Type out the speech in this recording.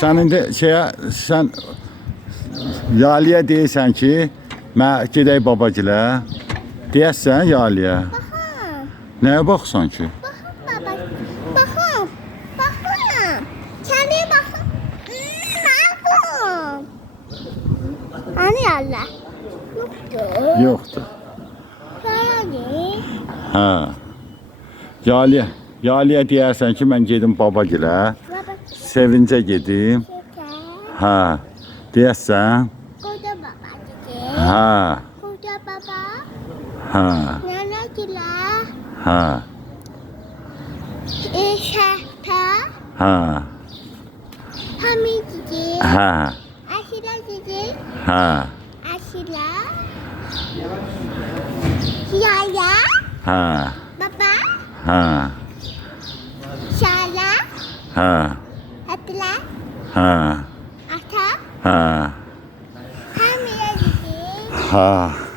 Sən indi sən Yaliyə deyirsən ki, mən gedək babagilə. Deyəsən Yaliyə. Baxın. Nəyə baxsan ki? Baxın baba. Baxın. Baxın. Kendine bakın. Bakın. Hani Allah? Yoktu. Yoxdur. Yani. Hə. Yaliyə deyərsən ki, mən gedim babagilə. Baba. Sevincə gedim. Şeker. Hə. Deyəsən? Koca baba dedi. Hə. Koca baba. Hə. Nana gila. Hə. Şehta. Hə. Hamid dedi. Hə. Aşila dedi. Hə. Aşila. Yaya. Hə. Baba. Hə. Şala. Hə. Atla. Hə. Ata. Hə. Hamile dedi. Hə.